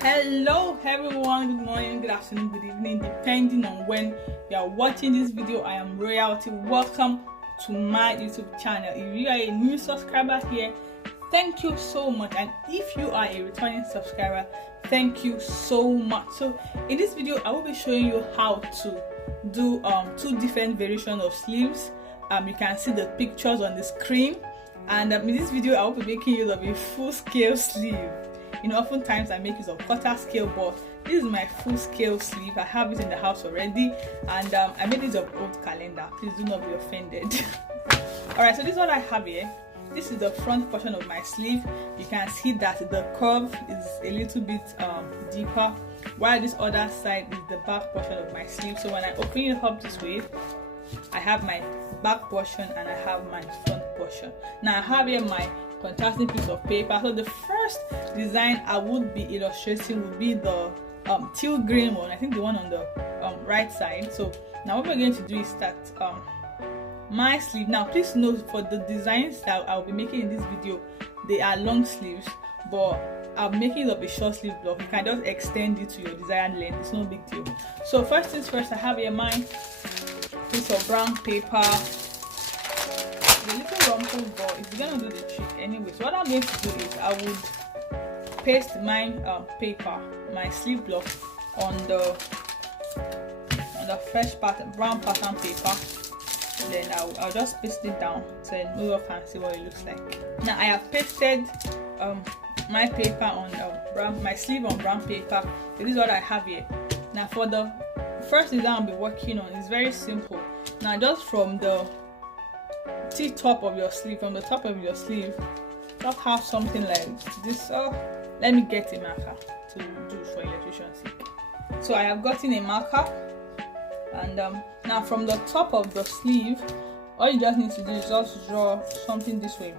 Hello everyone, good morning, good afternoon, good evening, depending on when you are watching this video. I am Royalty. Welcome to my YouTube channel. If you are a new subscriber here, thank you so much, and if you are a returning subscriber, thank you so much. So in this video I will be showing you how to do two different variations of sleeves. You can see the pictures on the screen, and in this video I will be making use of a full scale sleeve. Oftentimes I make use of quarter scale, but this is my full scale sleeve. I have it in the house already, and I made use of old calendar. Please do not be offended. Alright, so this is what I have here. This is the front portion of my sleeve. You can see that the curve is a little bit deeper, while this other side is the back portion of my sleeve. So when I open it up this way, I have my back portion and I have my front portion. Now I have here my contrasting piece of paper. So the first design I would be illustrating would be the teal green one. I think the one on the right side. So now what we're going to do is start my sleeve. Now please note, for the designs that I'll be making in this video, they are long sleeves, but I'm making up a short sleeve block. You can just extend it to your desired length. It's no big deal. So first things first, I have here my piece of brown paper. A little rumpled, but it's gonna do the trick anyway. So what I'm going to do is I would paste my paper, my sleeve block, on the fresh pattern, brown pattern paper. Then I'll just paste it down so you all can see what it looks like. Now I have pasted my paper on my sleeve on brown paper. So this is what I have here. Now for the first design I'll be working on, is very simple. Now just from the top of your sleeve, just have something like this. Let me get a marker to do for illustration's sake. So I have gotten a marker, and now from the top of the sleeve, all you just need to do is just draw something this way,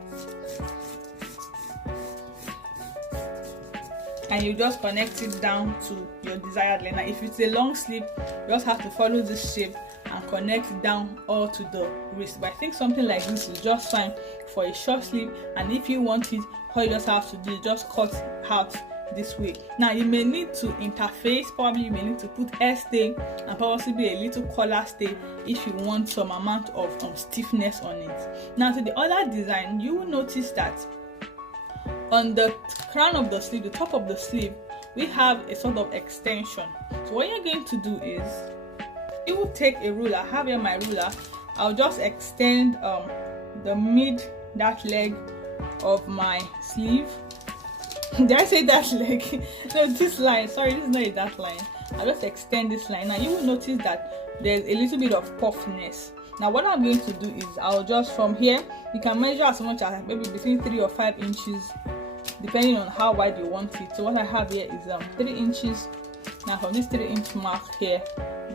and you just connect it down to your desired length. Now if it's a long sleeve, you just have to follow this shape and connect it down all to the wrist. But I think something like this is just fine for a short sleeve, and if you want it, all you just have to do is just cut out this way. Now you may need to interface, probably you may need to put hair stay and possibly a little collar stay if you want some amount of stiffness on it. Now to the other design, you will notice that on the crown of the sleeve, the top of the sleeve, we have a sort of extension. So what you're going to do is, you will take a ruler. I have here my ruler. I'll just extend that leg of my sleeve. Did I say that leg? No, this line. Sorry, this is not a that line. I'll just extend this line. Now you will notice that there's a little bit of puffiness. Now what I'm going to do is, I'll just, from here, you can measure as much as maybe between 3 or 5 inches, depending on how wide you want it. So what I have here is 3 inches. Now from this 3-inch mark here,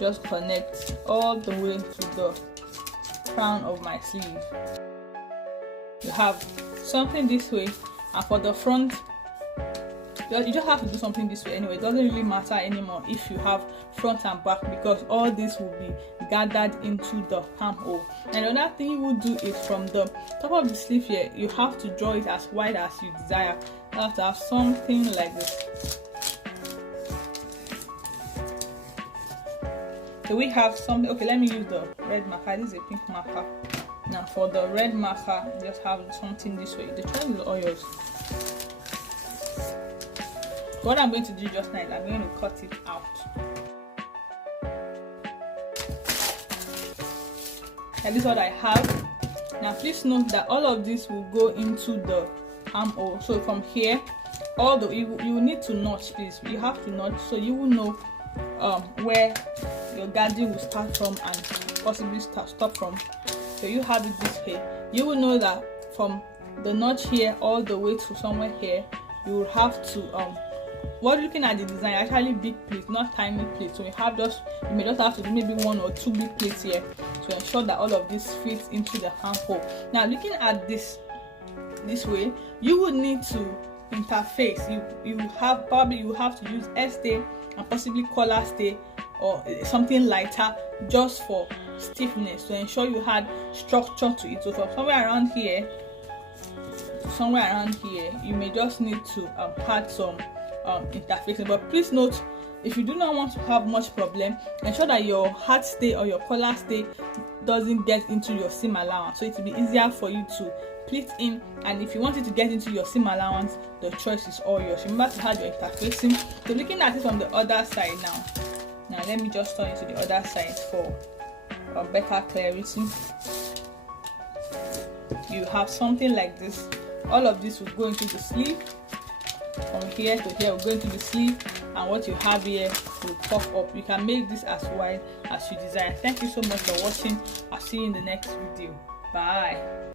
just connect all the way to the crown of my sleeve. You have something this way, and for the front, you just have to do something this way anyway. It doesn't really matter anymore if you have front and back, because all this will be gathered into the armhole. And another thing you will do is, from the top of the sleeve here, you have to draw it as wide as you desire. You have to have something like this. So we have something. Okay, let me use the red marker. This is a pink marker. Now for the red marker, just have something this way. The choice is all yours. What I'm going to do just now is I'm going to cut it out. And this is what I have. Now please note that all of this will go into the armhole. So from here, you need to notch, please. You have to notch so you will know where your gathering will start from and possibly stop from. So you have it this way. You will know that from the notch here all the way to somewhere here, you will have to while looking at the design, actually big plates, not tiny plates. So you may just have to do maybe 1 or 2 big plates here to ensure that all of this fits into the armhole. Now looking at this way, you would need to interface. You will have to use hair stay and possibly collar stay or something lighter, just for stiffness, to ensure you had structure to it. So from somewhere around here, you may just need to add some interfacing. But please note, if you do not want to have much problem, ensure that your hat stay or your collar stay doesn't get into your seam allowance, so it will be easier for you to pleat in. And if you want it to get into your seam allowance, the choice is all yours. Remember to have your interfacing. So looking at it from the other side now let me just turn it to the other side for better clarity. You have something like this. All of this will go into the sleeve. From here to here will go into the sleeve, and what you have here will puff up. You can make this as wide as you desire. Thank you so much for watching. I'll see you in the next video. Bye.